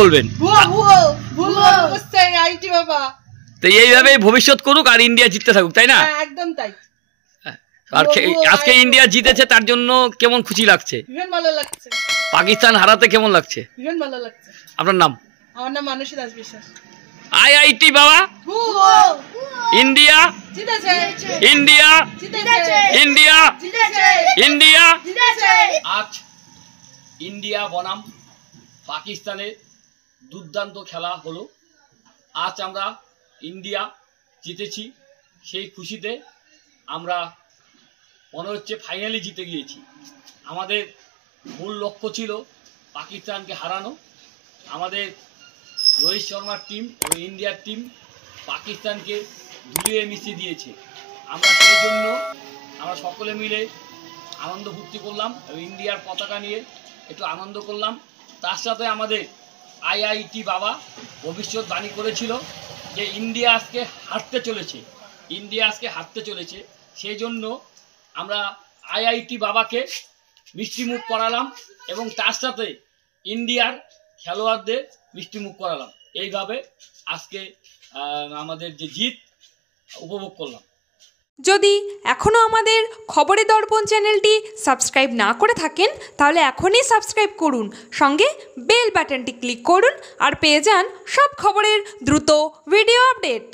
বলবেন? তো এইভাবে ভবিষ্যৎ করুক আর ইন্ডিয়া জিততে থাকুক, তাই না? একদম তাই। আর আজকে ইন্ডিয়া জিতেছে তার জন্য কেমন খুশি লাগছে? ভীষণ ভালো লাগছে। পাকিস্তান হারাতে কেমন লাগছে? ভীষণ ভালো লাগছে। আপনার নাম? আমার নাম মানসী দাস বিশ্বাস। আইআইটি বাবা, ইন্ডিয়া জিতেছে, ইন্ডিয়া জিতেছে, ইন্ডিয়া জিতেছে, ইন্ডিয়া। জিতেছে। আজ ইন্ডিয়া বনাম পাকিস্তানের দুর্দান্ত খেলা হলো। আজ আমরা ইন্ডিয়া জিতেছি, সেই খুশিতে আমরা মনে হচ্ছে ফাইনালি জিতে গিয়েছি। আমাদের মূল লক্ষ্য ছিল পাকিস্তানকে হারানো। আমাদের রোহিত শর্মার টিম এবং ইন্ডিয়ার টিম পাকিস্তানকে ধুলিয়ে মিশিয়ে দিয়েছে। আমরা সেই জন্য আমরা সকলে মিলে আনন্দ ফুর্তি করলাম এবং ইন্ডিয়ার পতাকা নিয়ে একটু আনন্দ করলাম। তার সাথে আমাদের আইআইটি বাবা ভবিষ্যৎবাণী করেছিল যে ইন্ডিয়া আজকে হারতে চলেছে, ইন্ডিয়া আজকে হারতে চলেছে। সেই জন্য আমরা আইআইটি বাবাকে মিষ্টিমুখ করালাম এবং তার সাথে ইন্ডিয়ার খেলোয়াড়দের মিষ্টিমুখ করালাম। এইভাবে আজকে আমাদের যে জিত উপভোগ করলাম। যদি এখনও আমাদের খবরের দর্পণ চ্যানেলটি সাবস্ক্রাইব না করে থাকেন তাহলে এখনই সাবস্ক্রাইব করুন, সঙ্গে বেল বাটনটি ক্লিক করুন আর পেয়ে যান সব খবরের দ্রুত ভিডিও আপডেট।